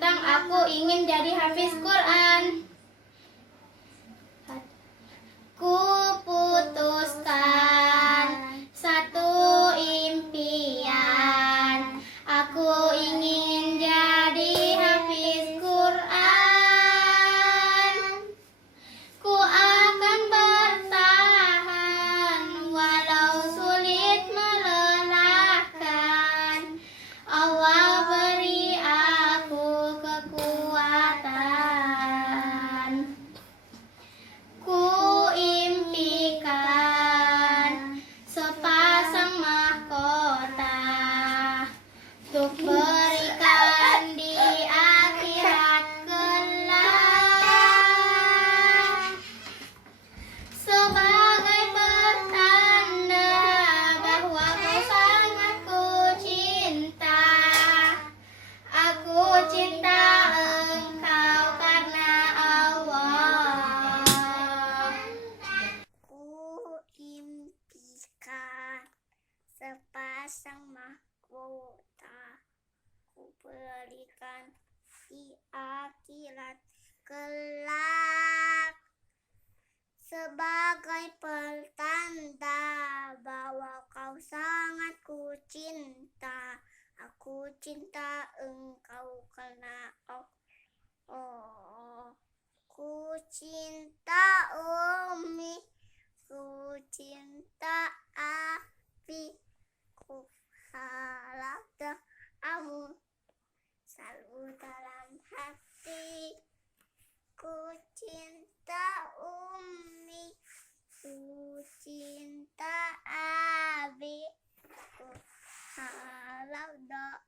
tentang aku ingin jadi hafiz Quran. Ku putuskan satu impian, aku ingin jadi hafiz Quran. Ku akan bertahan walau sulit melelahkan. Allah beri aku kekuatan. Ku impikan sepasang mahkota untuk berikan di akhirat kelak, sebagai pertanda bahwa kau sangat ku cinta. Aku cinta engkau karena Allah. Ku impikan sepasang mahkota, ku berikan di akhirat kelak, sebagai pertanda bahwa kau sangat ku cinta. Aku cinta engkau karena Allah. Ku cinta Umi, ku cinta Abi, ku harap doamu selalu dalam hati. Ku cinta Umi, ku cinta Abi, ku harap doamu